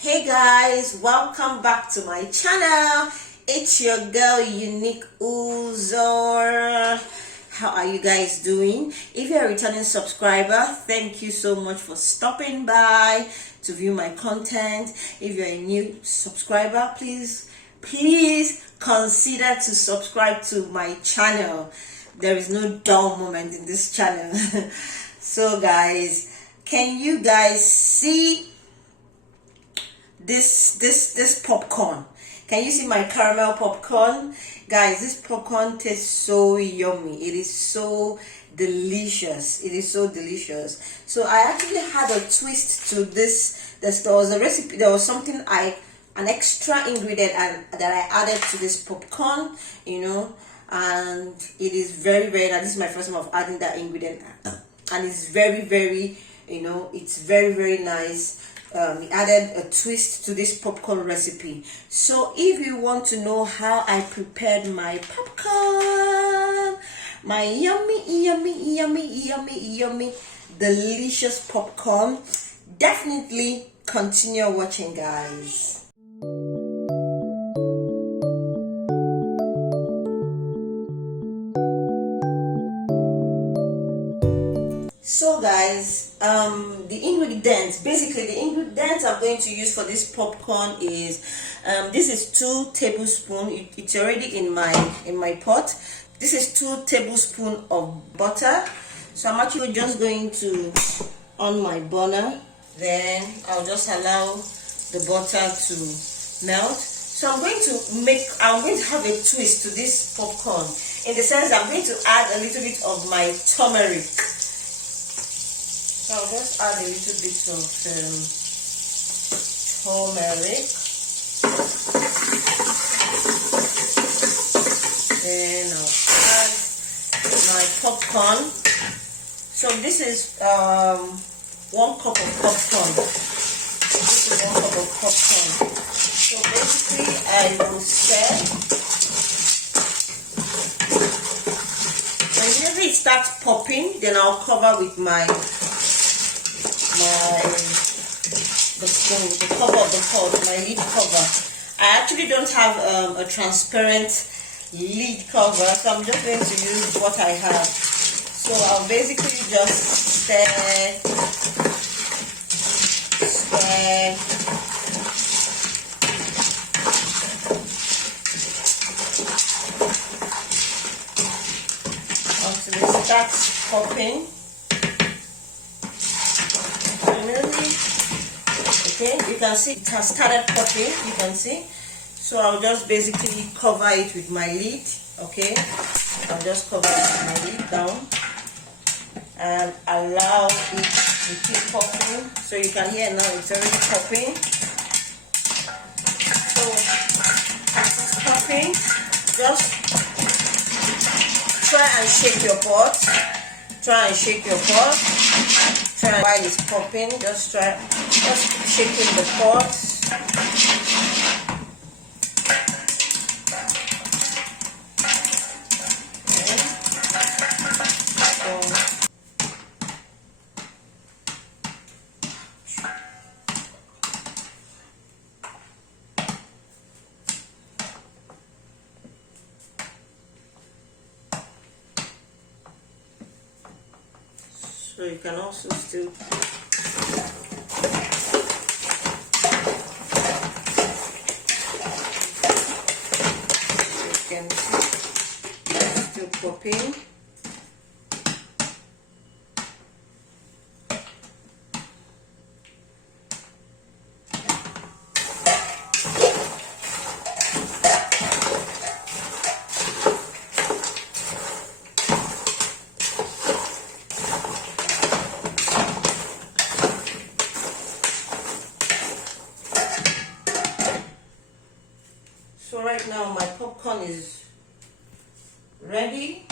Hey guys, welcome back to my channel. It's your girl Unique Uzor. How are you guys doing? If you're a returning subscriber, thank you so much for stopping by to view my content. If you're a new subscriber, please consider to subscribe to my channel. There is no dull moment in this channel. So guys, can you guys see this popcorn? Can you see my caramel popcorn? Guys, this popcorn tastes so yummy. It is so delicious. It is so delicious. So I actually had a twist to this. There was a recipe, there was something an extra ingredient that I added to this popcorn, and it is very nice. This is my first time of adding that ingredient, and it's very it's very nice. We added a twist to this popcorn recipe. So if you want to know how I prepared my popcorn, my yummy delicious popcorn, definitely continue watching, guys. So guys, the ingredients I'm going to use for this popcorn is this is 2 tablespoons. It's already in my pot. This is 2 tablespoons of butter. So I'm actually just going to on my burner, then I'll just allow the butter to melt. So I'm going to have a twist to this popcorn, in the sense I'm going to add a little bit of my turmeric. So I'll just add a little bit of turmeric. Then I'll add my popcorn. So this is 1 cup of popcorn. This is 1 cup of popcorn. So basically I will stir. Whenever it starts popping, then I'll cover with the cover of the pot, my lid cover. I actually don't have a transparent lid cover, so I'm just going to use what I have. So I'll basically just stir until it starts popping. Okay, you can see it has started popping, you can see. So I'll just basically cover it with my lid. Okay, I'll just cover it with my lid down and allow it to keep popping. So you can hear now it's already popping. So as it's popping, just try and shake your pot. Try and shake your pot. Try while it's popping, just keep shaking the pot. So you can also still popping. So right now my popcorn is ready.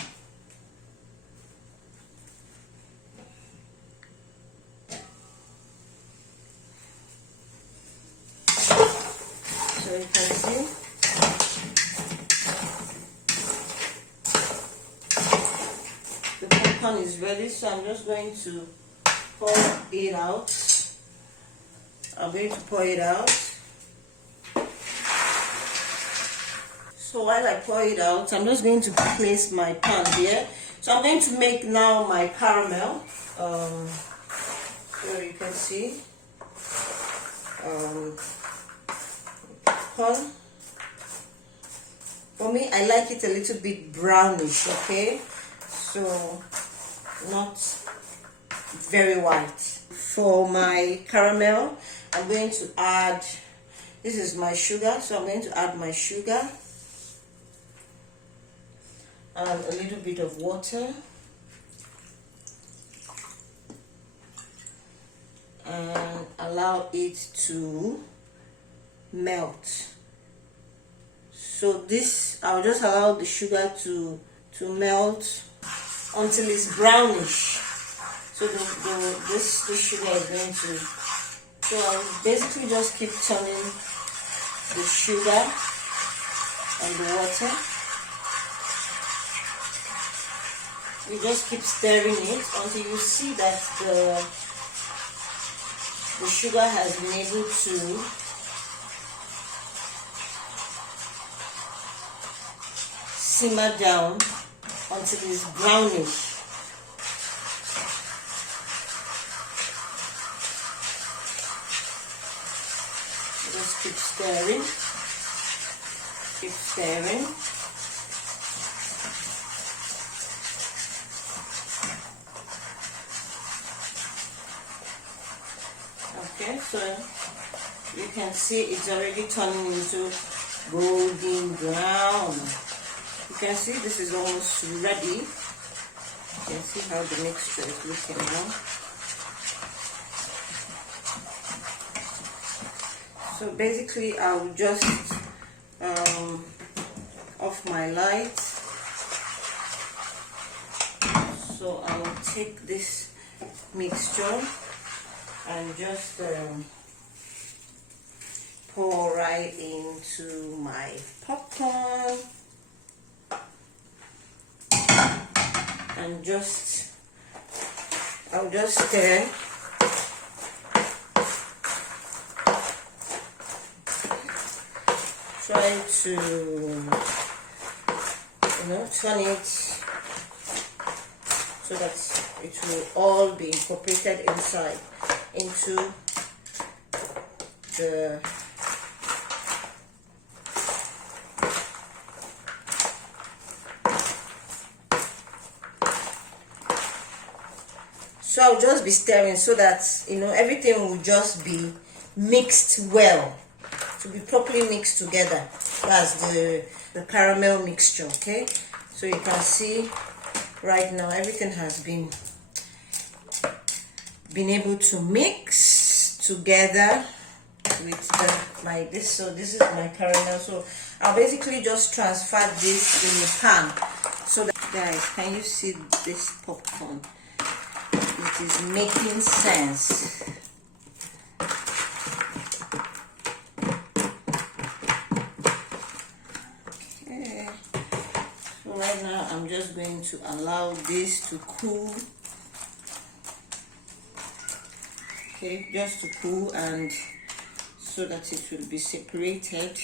So you can see the popcorn is ready. So I'm just going to pour it out. I'm going to pour it out. So while I pour it out, I'm just going to place my pan here. So I'm going to make now my caramel. So you can see popcorn. For me, I like it a little bit brownish, okay? So not very white. For my caramel, I'm going to add, this is my sugar, so I'm going to add my sugar and a little bit of water and allow it to melt. So this, I'll just allow the sugar to melt until it's brownish. So this sugar is going to, so I'll basically just keep turning the sugar and the water. You just keep stirring it until you see that the sugar has been able to simmer down until it's brownish. Just keep stirring. Keep stirring. Okay, so you can see it's already turning into golden brown. You can see this is almost ready. You can see how the mixture is looking now. So basically I will just off my light. So I will take this mixture and just pour right into my popcorn and I'll just stir. Try to, turn it so that it will all be incorporated inside into the so I'll just be stirring so that everything will just be mixed well, to be properly mixed together. That's the caramel mixture. Okay, so you can see right now everything has been able to mix together with like this. So this is my caramel. So I'll basically just transfer this in the pan. So that, guys, can you see this popcorn? It is making sense. Okay, so right now I'm just going to allow this to cool. Okay, just to cool, and so that it will be separated.